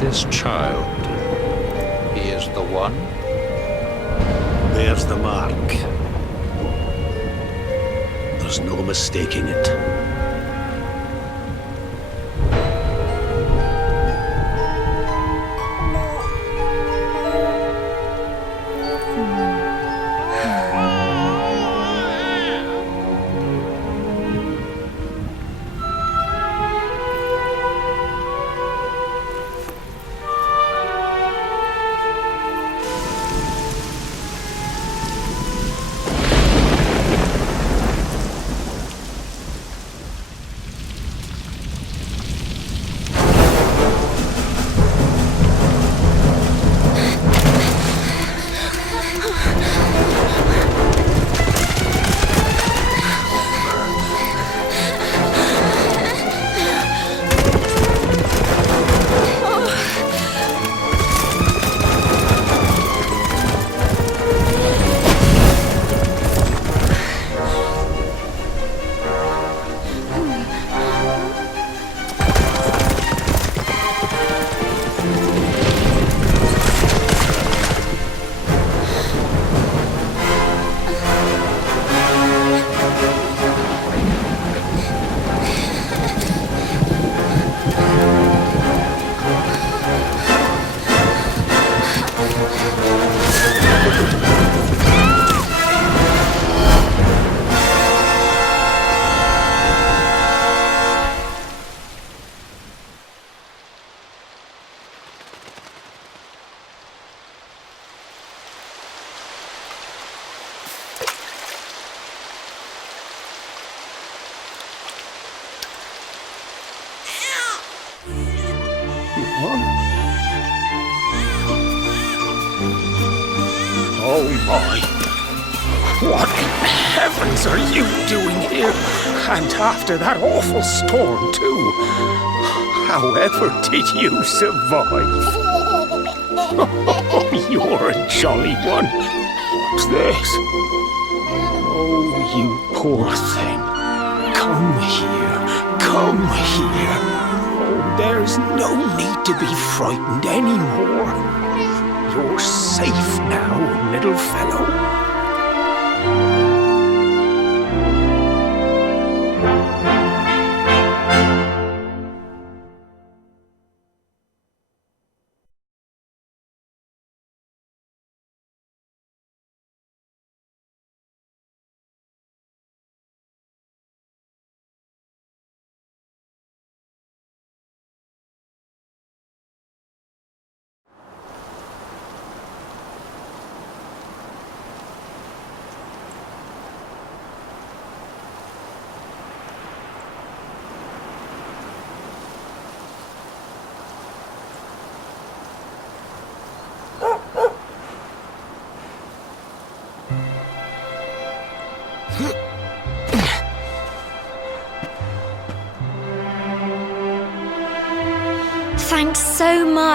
This child, he is the one? There's the mark. There's no mistaking it. Oh my! What in heavens are you doing here? And after that awful storm, too. However did you survive? Oh, you're a jolly one. What's this? Oh, you poor thing. Come here. Come here. Oh, there's no need to be frightened anymore. You're safe now, little fellow.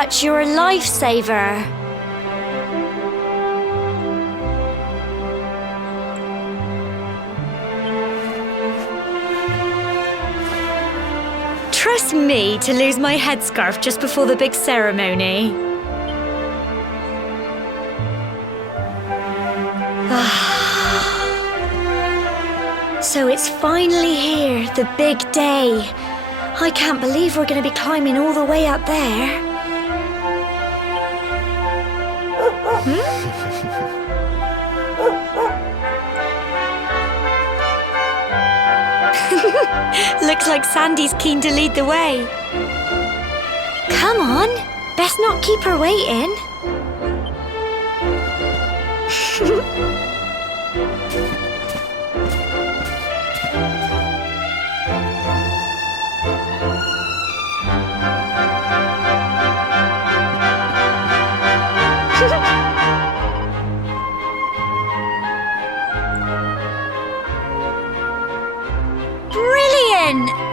much you're a lifesaver. Trust me to lose my headscarf just before the big ceremony. So it's finally here, the big day. I can't believe we're going to be climbing all the way up there. Looks like Sandy's keen to lead the way. Come on, best not keep her waiting. Brilliant!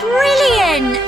Brilliant!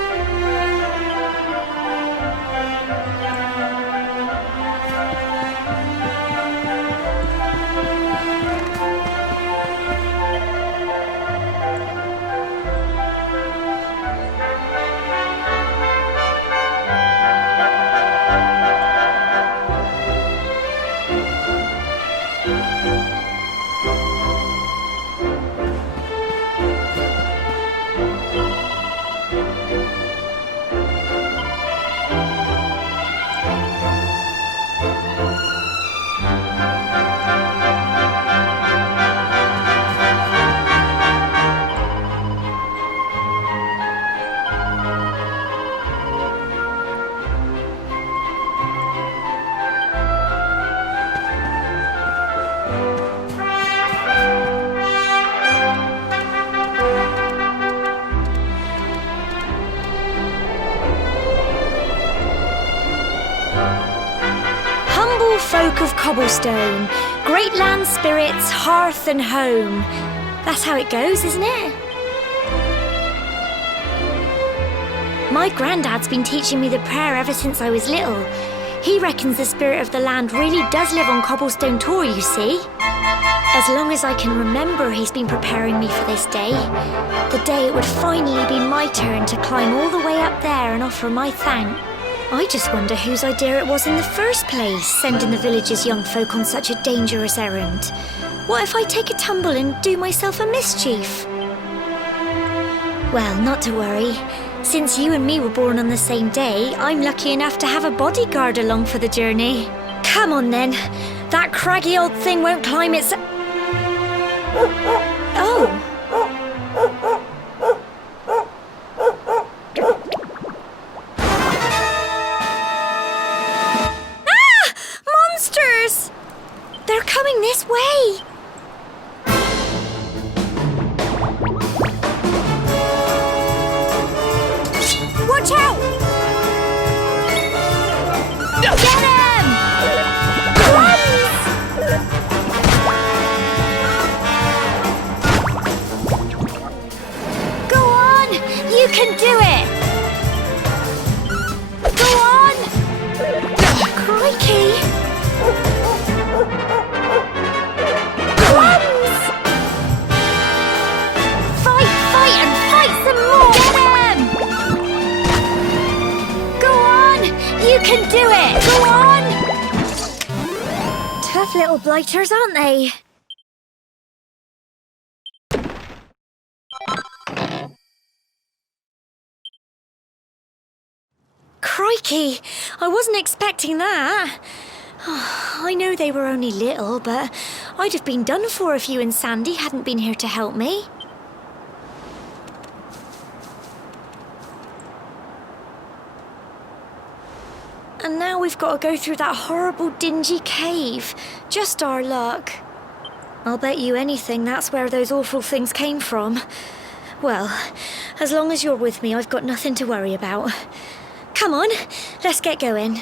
folk of cobblestone, great land spirits, hearth and home. That's how it goes, isn't it? My granddad's been teaching me the prayer ever since I was little. He reckons the spirit of the land really does live on Cobblestone Tor, you see. As long as I can remember, he's been preparing me for this day. The day it would finally be my turn to climb all the way up there and offer my thanks. I just wonder whose idea it was in the first place, sending the village's young folk on such a dangerous errand. What if I take a tumble and do myself a mischief? Well, not to worry. Since you and me were born on the same day, I'm lucky enough to have a bodyguard along for the journey. Come on then. That craggy old thing won't climb its... Oh. Ah! Monsters! They're coming this way. Watch out! Get him! Go on! You can do it! Go on! Crikey! Fight, fight, and fight some more! Get him! Go on! You can do it! Go on! Tough little blighters, aren't they? Crikey! I wasn't expecting that. I know they were only little, but I'd have been done for if you and Sandy hadn't been here to help me. And now we've got to go through that horrible dingy cave. Just our luck. I'll bet you anything that's where those awful things came from. Well, as long as you're with me, I've got nothing to worry about. Come on, let's get going.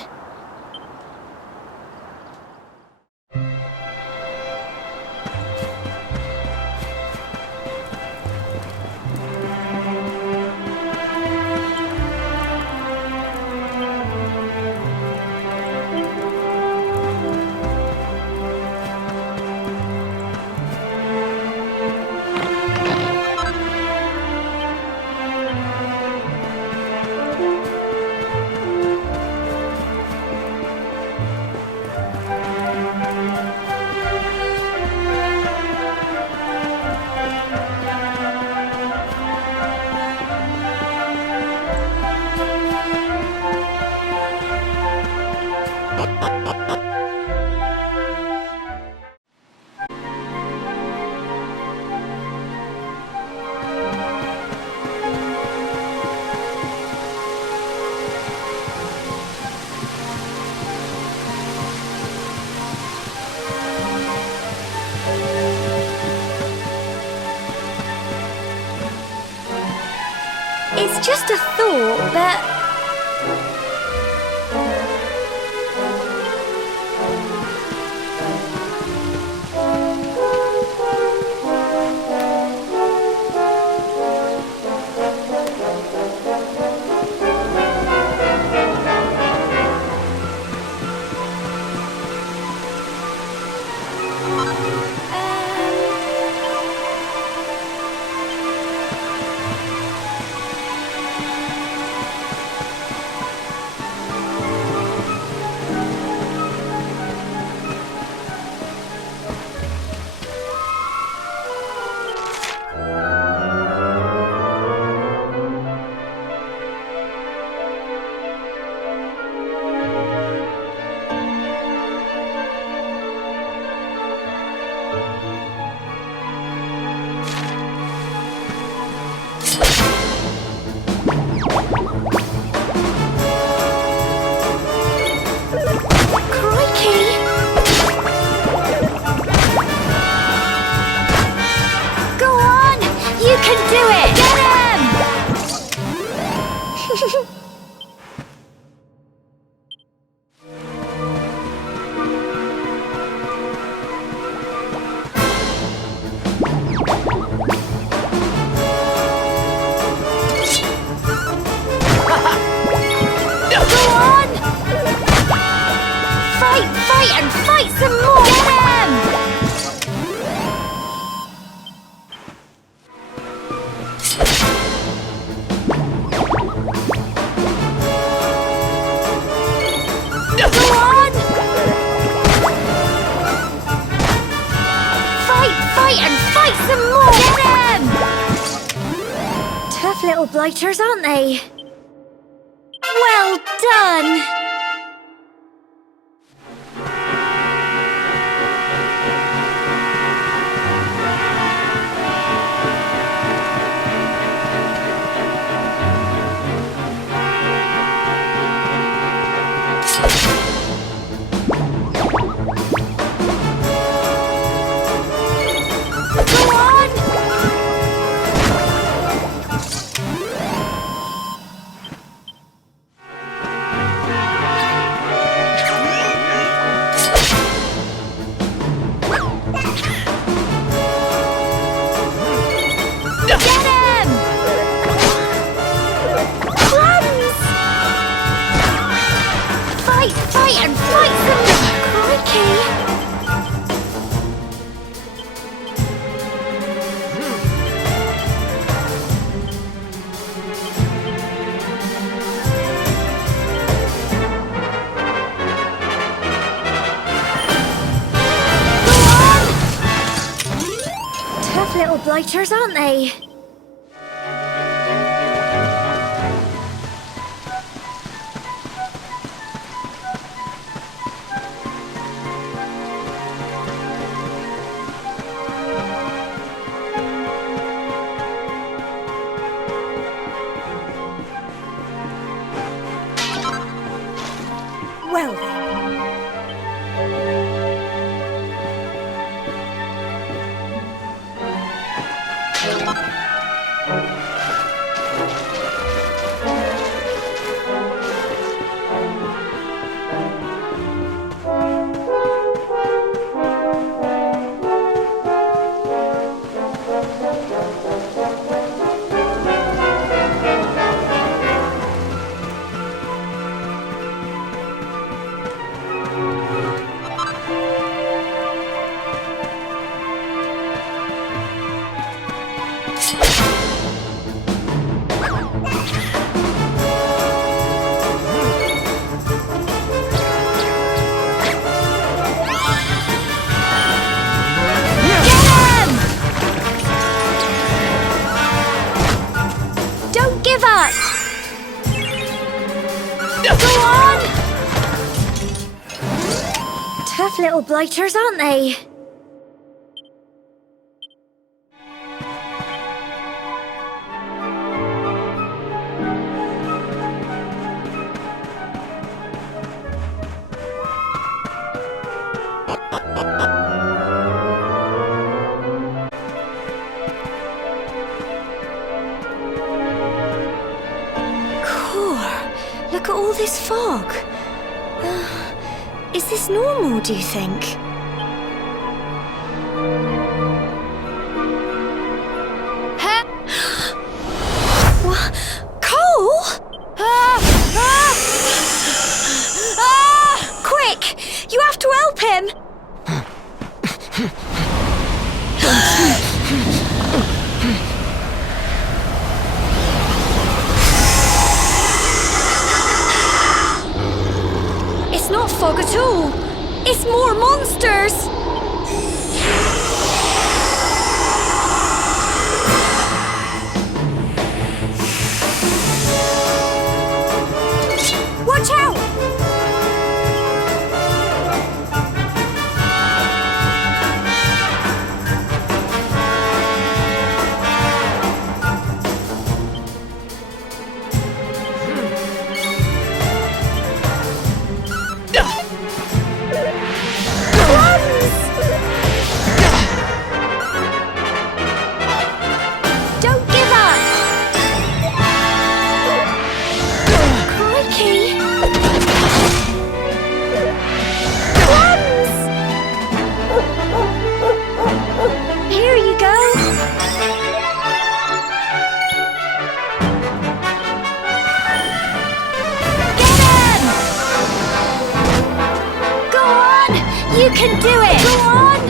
It's just a thought, but... blighters, aren't they? Well done! Go on! Get him! Crumbs! Fight and fight some... Crikey! Tough little blighters, aren't they? Well then. Don't give up! Go on! Tough little blighters, aren't they? Look at all this fog. Is this normal, do you think? Huh? What? Cole? Quick! You have to help him! It's not fog at all. It's more monsters. Watch out! You can do it! Go on!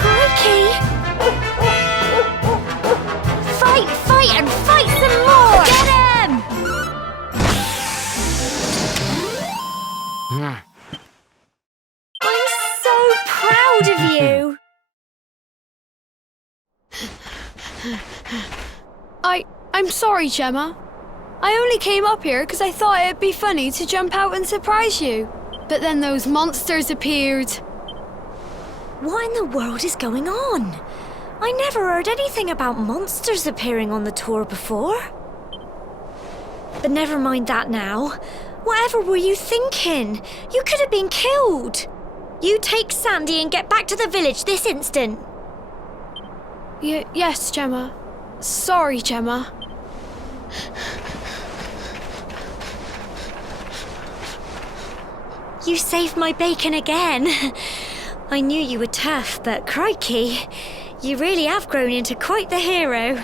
Crikey! Fight and fight some more! Get him! I'm so proud of you! I'm sorry, Gemma. I only came up here because I thought it'd be funny to jump out and surprise you. But then those monsters appeared. What in the world is going on? I never heard anything about monsters appearing on the tour before. But never mind that now. Whatever were you thinking? You could have been killed. You take Sandy and get back to the village this instant. Yes, Gemma. Sorry, Gemma. You saved my bacon again. I knew you were tough, but crikey, you really have grown into quite the hero.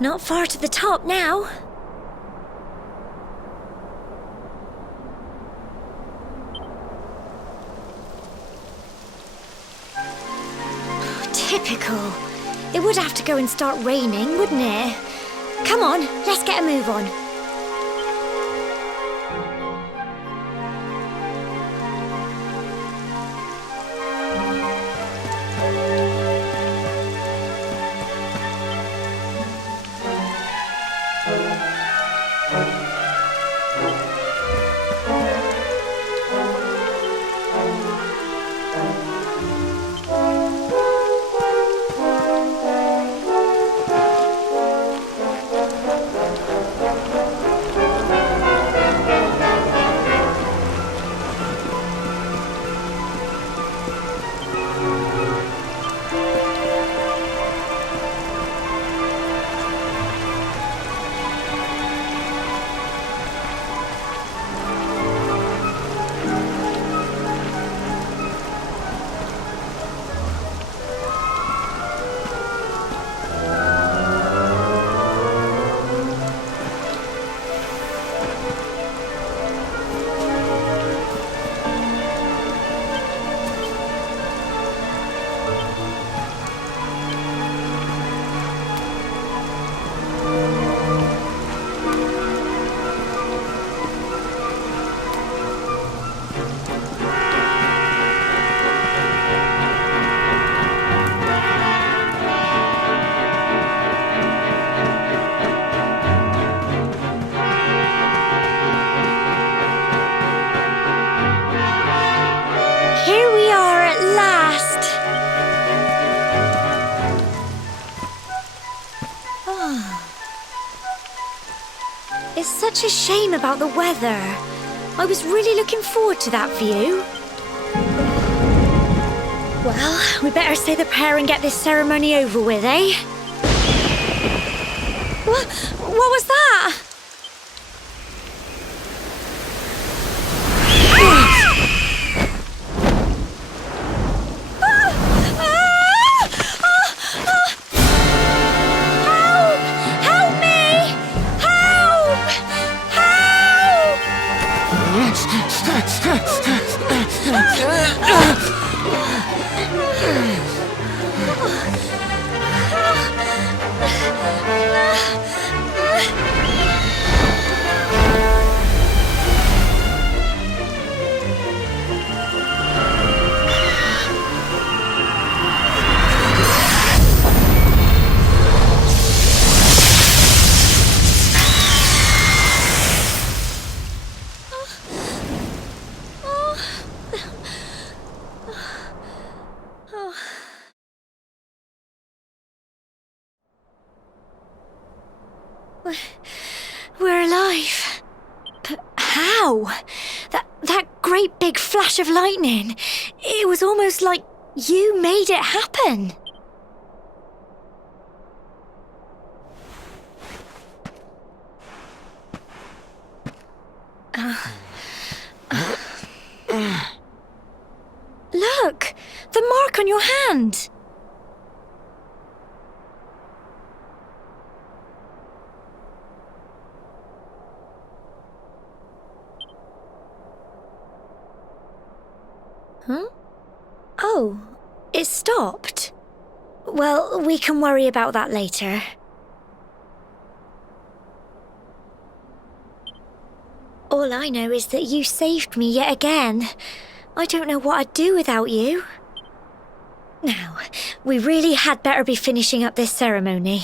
Not far to the top now. Typical. It would have to go and start raining, wouldn't it? Come on, let's get a move on. Here we are at last. It's such a shame about the weather. I was really looking forward to that view. Well, we better say the prayer and get this ceremony over with, eh? What was that? We're alive. But how? That great big flash of lightning. It was almost like you made it happen. Look! The mark on your hand! Huh? Oh, it stopped. Well, we can worry about that later. All I know is that you saved me yet again. I don't know what I'd do without you. Now, we really had better be finishing up this ceremony.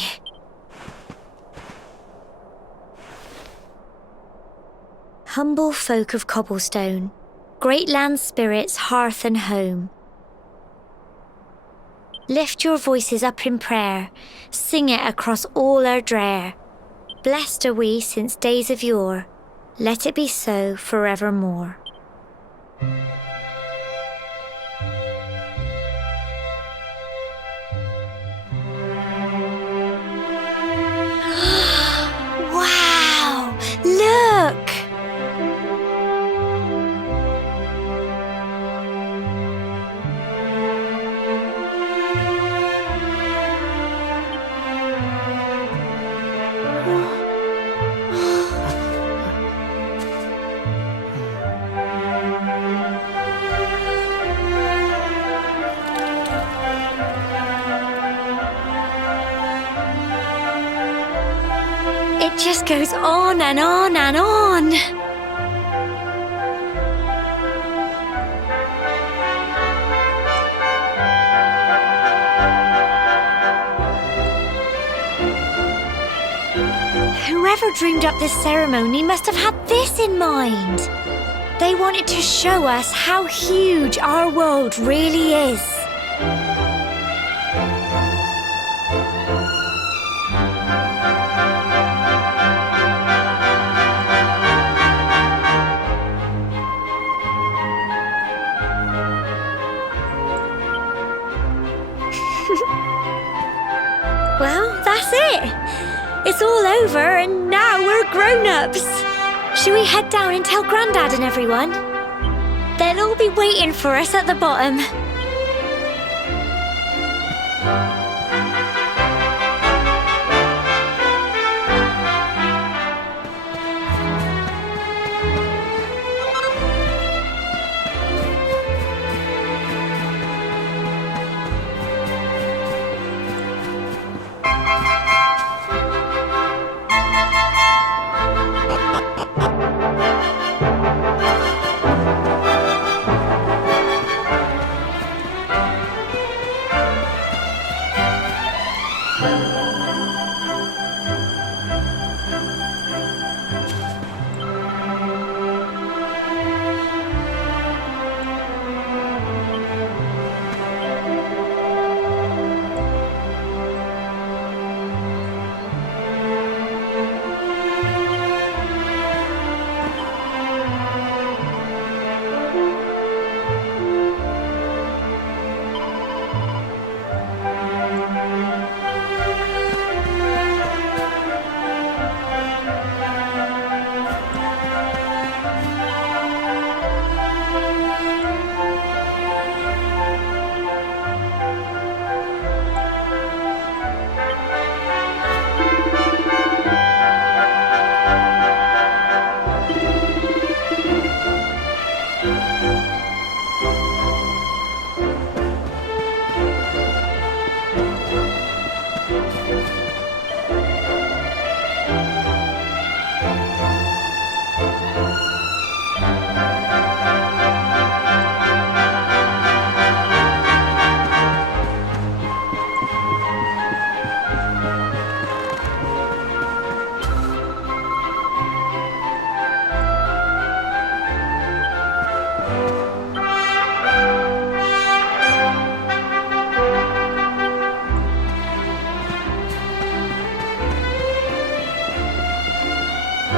Humble folk of Cobblestone, great land spirits, hearth and home. Lift your voices up in prayer, sing it across all our drear. Blessed are we since days of yore, let it be so forevermore. Wow! Look! It just goes on and on and on. Whoever dreamed up this ceremony must have had this in mind. They wanted to show us how huge our world really is. Well, that's it. It's all over and now we're grown-ups. Should we head down and tell Grandad and everyone? They'll all be waiting for us at the bottom.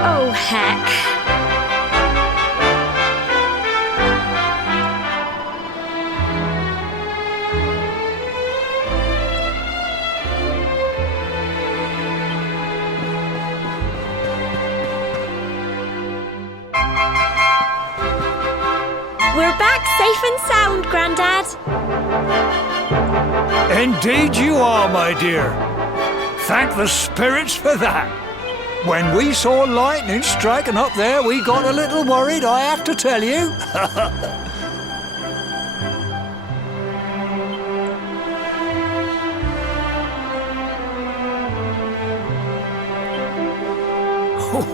Oh, heck. We're back safe and sound, Grandad. Indeed you are, my dear. Thank the spirits for that. When we saw lightning striking up there, we got a little worried, I have to tell you.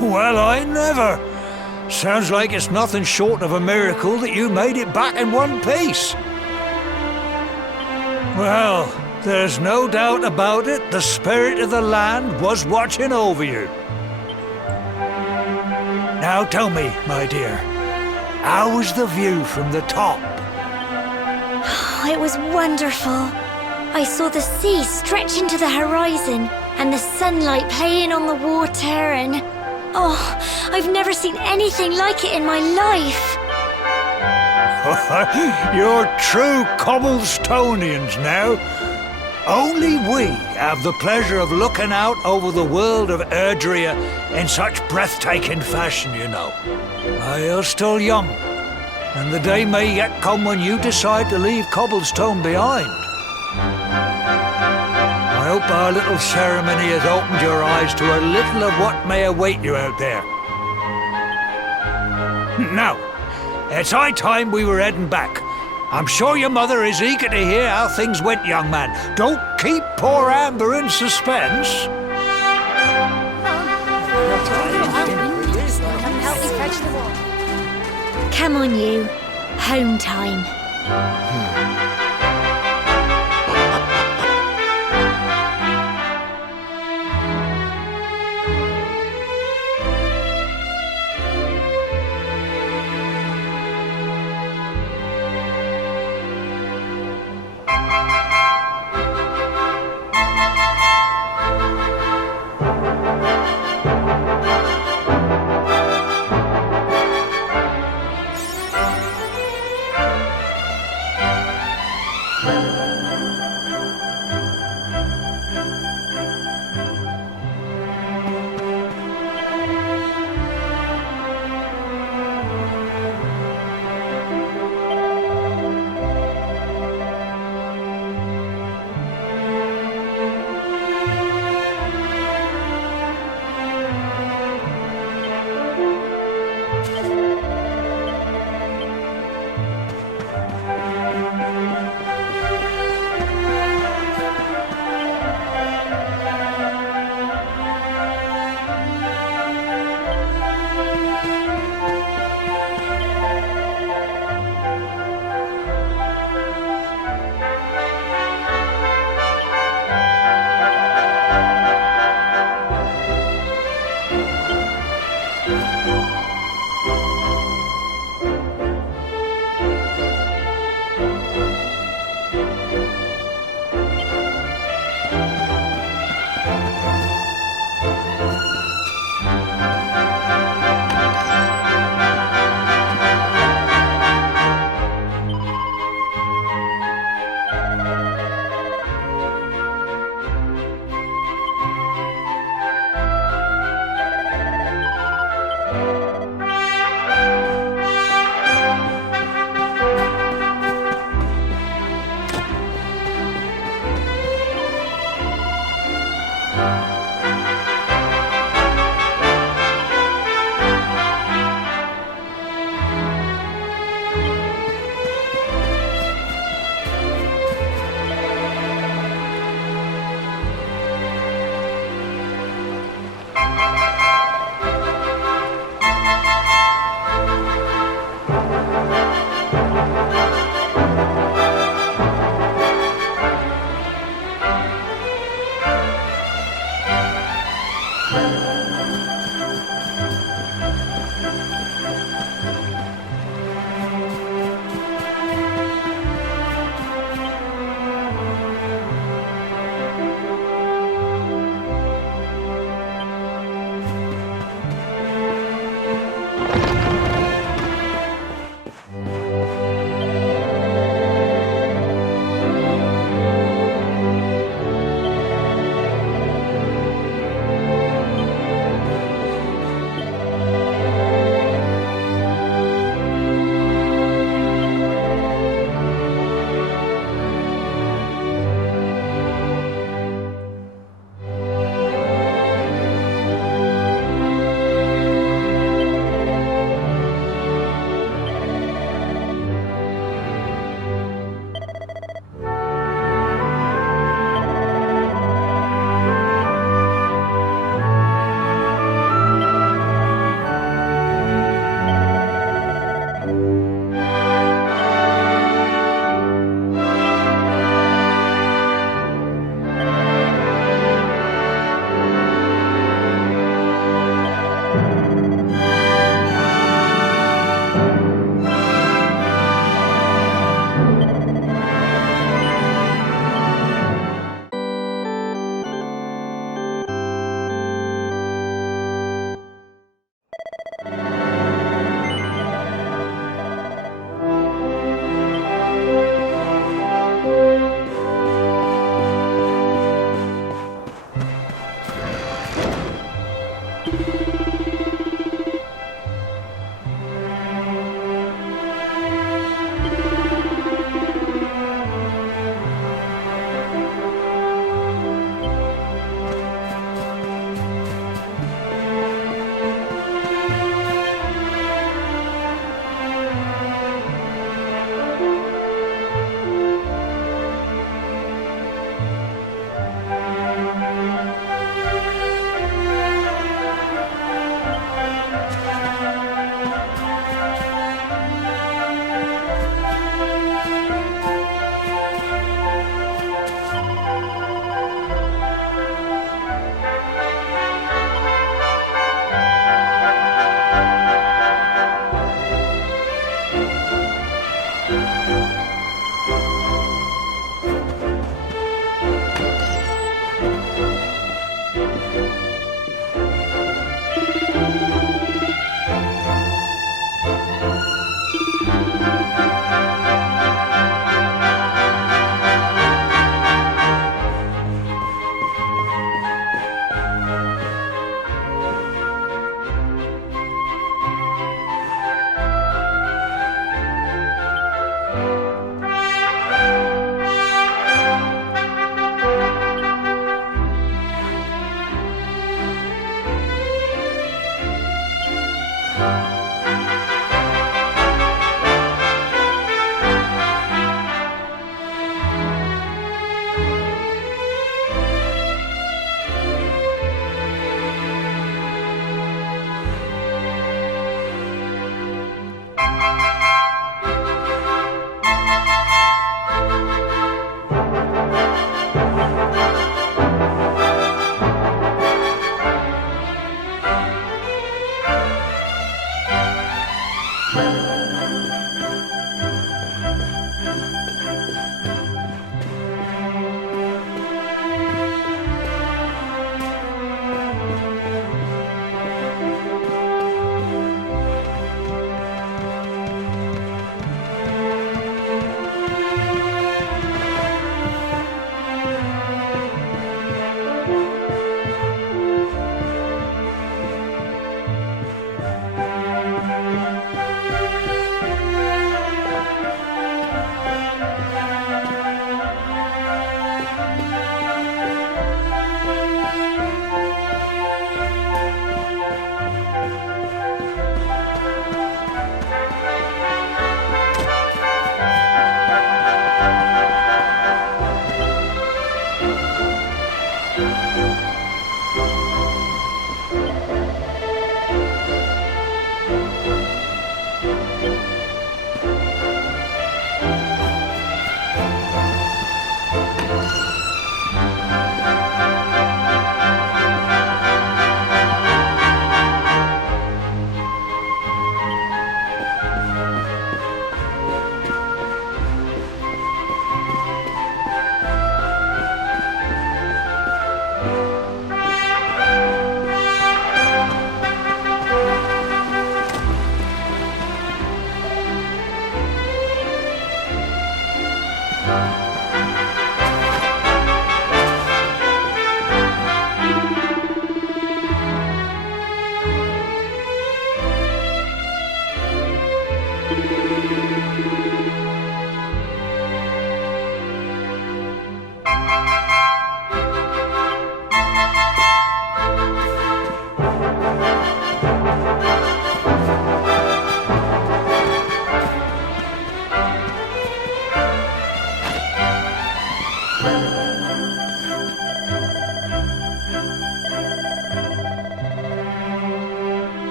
Well, I never. Sounds like it's nothing short of a miracle that you made it back in one piece. Well, there's no doubt about it, the spirit of the land was watching over you. Now tell me, my dear, how was the view from the top? It was wonderful. I saw the sea stretch into the horizon and the sunlight playing on the water and... Oh, I've never seen anything like it in my life. You're true Cobblestonians now. Only we have the pleasure of looking out over the world of Erdrea in such breathtaking fashion, you know. You're still young, and the day may yet come when you decide to leave Cobblestone behind. I hope our little ceremony has opened your eyes to a little of what may await you out there. Now, it's high time we were heading back. I'm sure your mother is eager to hear how things went, young man. Don't keep poor Amber in suspense. Come on, you. Home time.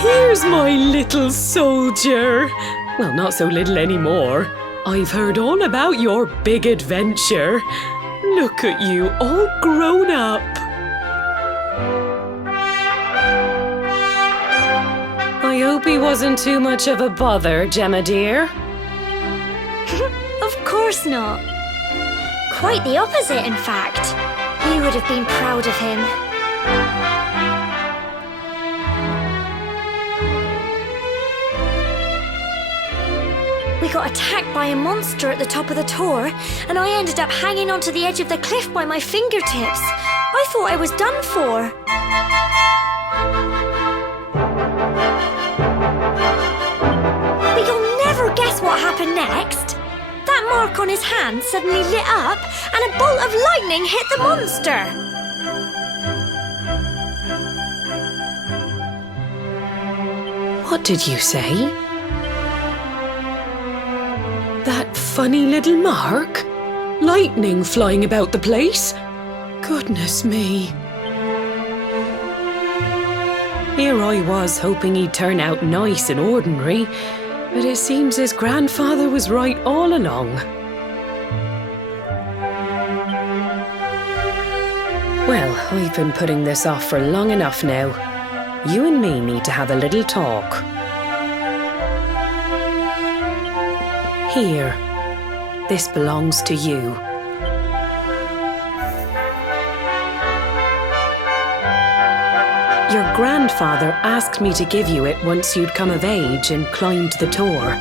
Here's my little soldier. Well, not so little anymore. I've heard all about your big adventure. Look at you, all grown up. I hope he wasn't too much of a bother, Gemma dear. Of course not. Quite the opposite, in fact. You would have been proud of him. We got attacked by a monster at the top of the tower, and I ended up hanging onto the edge of the cliff by my fingertips. I thought I was done for. But you'll never guess what happened next. That mark on his hand suddenly lit up, and a bolt of lightning hit the monster. What did you say? That funny little mark? Lightning flying about the place? Goodness me. Here I was hoping he'd turn out nice and ordinary, but it seems his grandfather was right all along. Well, I've been putting this off for long enough now. You and me need to have a little talk. Here, this belongs to you. Your grandfather asked me to give you it once you'd come of age and climbed the tor.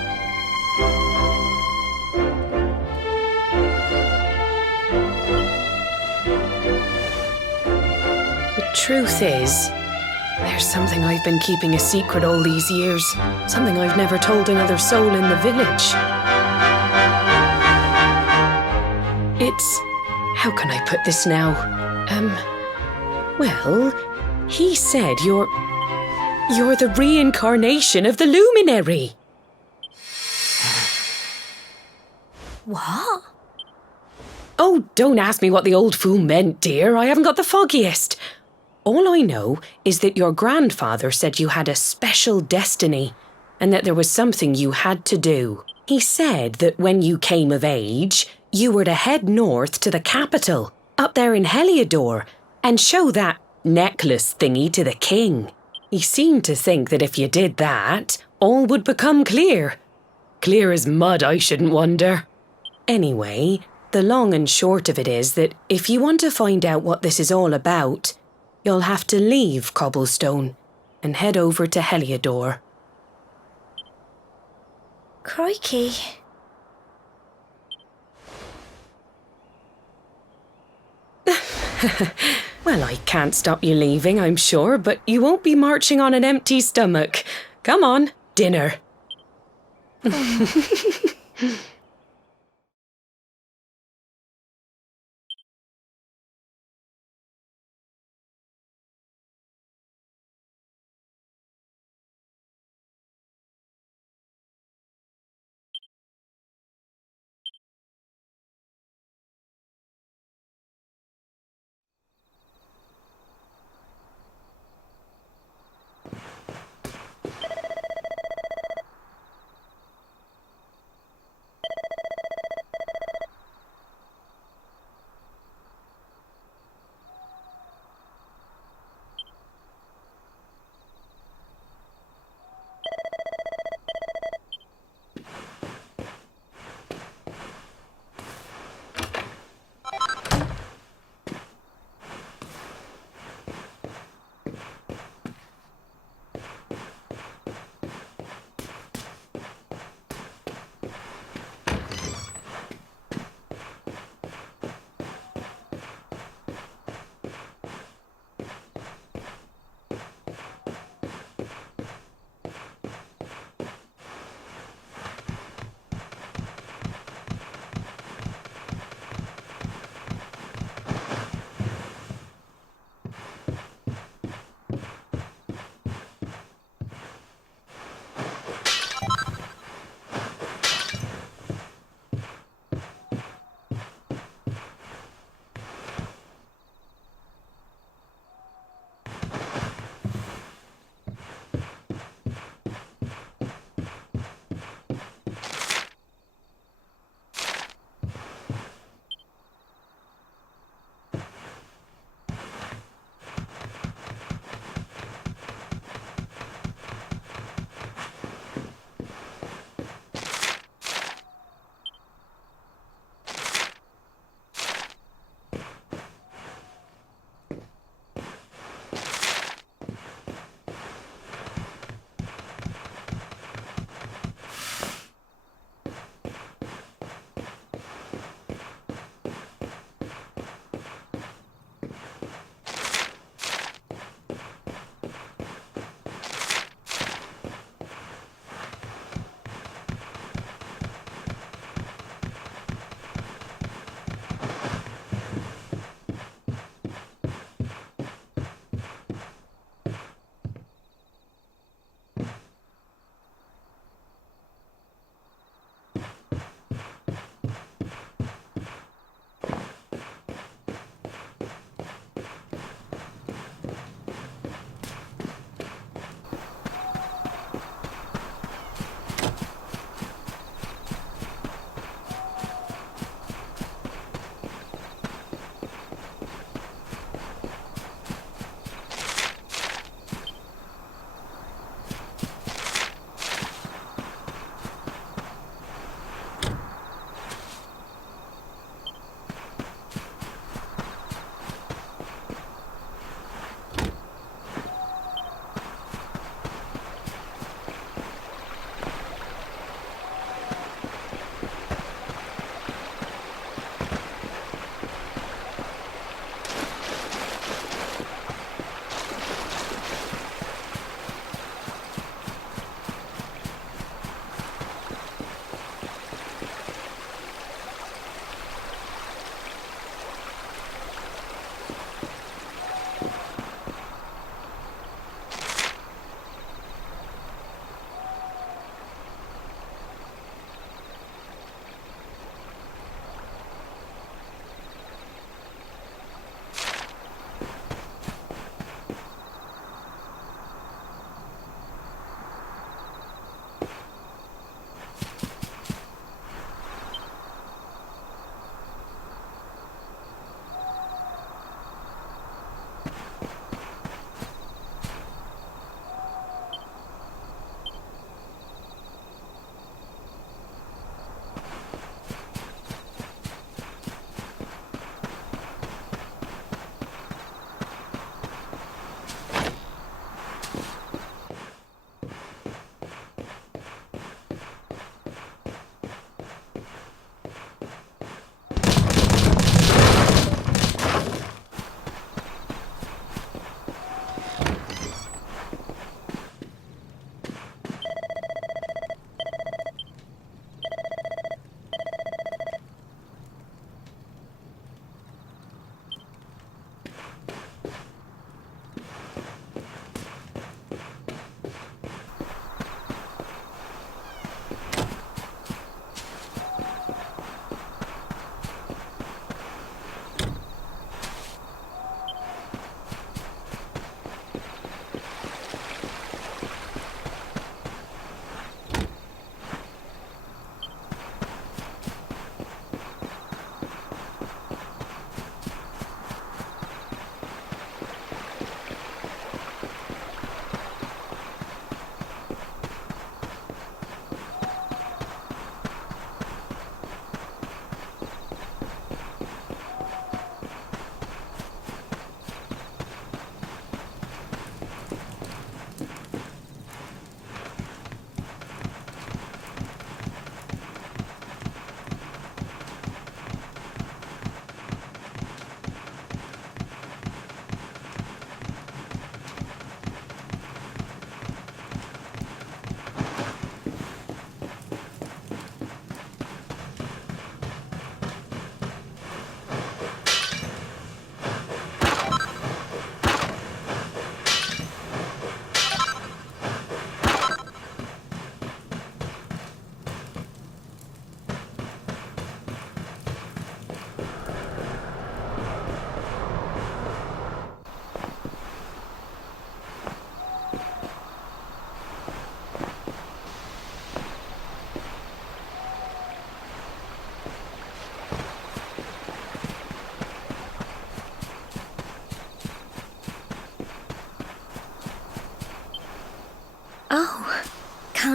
The truth is, there's something I've been keeping a secret all these years. Something I've never told another soul in the village. It's... how can I put this now? Well, he said you're the reincarnation of the luminary. What? Oh, don't ask me what the old fool meant, dear. I haven't got the foggiest. All I know is that your grandfather said you had a special destiny and that there was something you had to do. He said that when you came of age, you were to head north to the capital, up there in Heliodor, and show that necklace thingy to the king. He seemed to think that if you did that, all would become clear. Clear as mud, I shouldn't wonder. Anyway, the long and short of it is that if you want to find out what this is all about, you'll have to leave Cobblestone and head over to Heliodor. Crikey. Well, I can't stop you leaving, I'm sure, but you won't be marching on an empty stomach. Come on, dinner.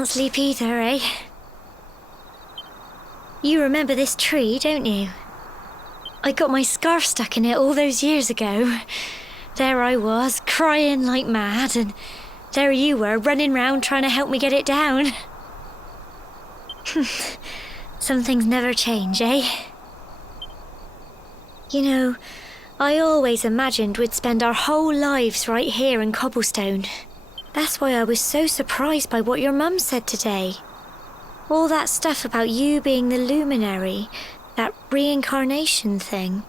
can't sleep either, eh? You remember this tree, don't you? I got my scarf stuck in it all those years ago. There I was, crying like mad, and there you were, running round trying to help me get it down. Some things never change, eh? You know, I always imagined we'd spend our whole lives right here in Cobblestone. That's why I was so surprised by what your mum said today. All that stuff about you being the luminary, that reincarnation thing.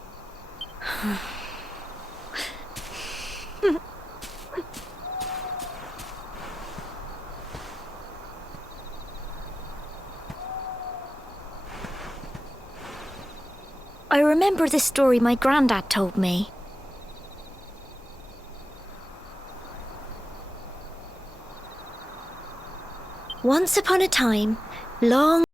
I remember the story my granddad told me. Once upon a time, long